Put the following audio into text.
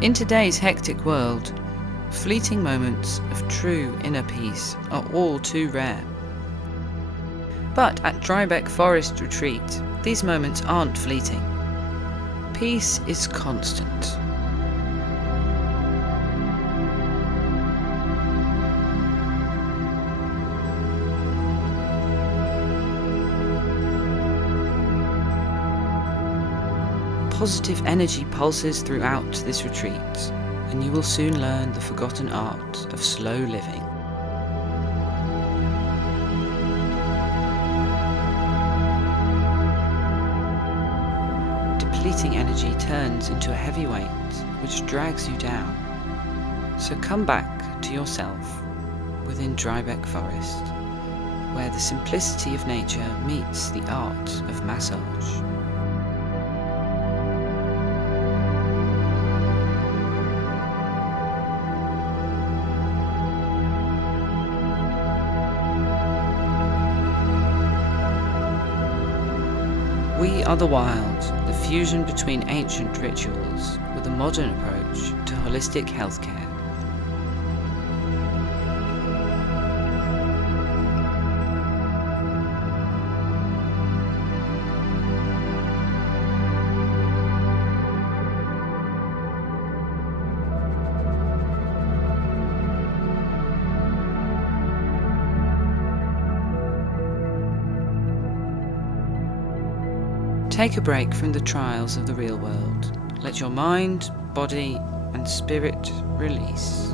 In today's hectic world, fleeting moments of true inner peace are all too rare. But at Drybeck Forest Retreat, these moments aren't fleeting. Peace is constant. Positive energy pulses throughout this retreat, and you will soon learn the forgotten art of slow living. Depleting energy turns into a heavy weight, which drags you down. So come back to yourself within Drybeck Forest, where the simplicity of nature meets the art of massage. We are the wild, the fusion between ancient rituals with a modern approach to holistic healthcare. Take a break from the trials of the real world. Let your mind, body, and spirit release.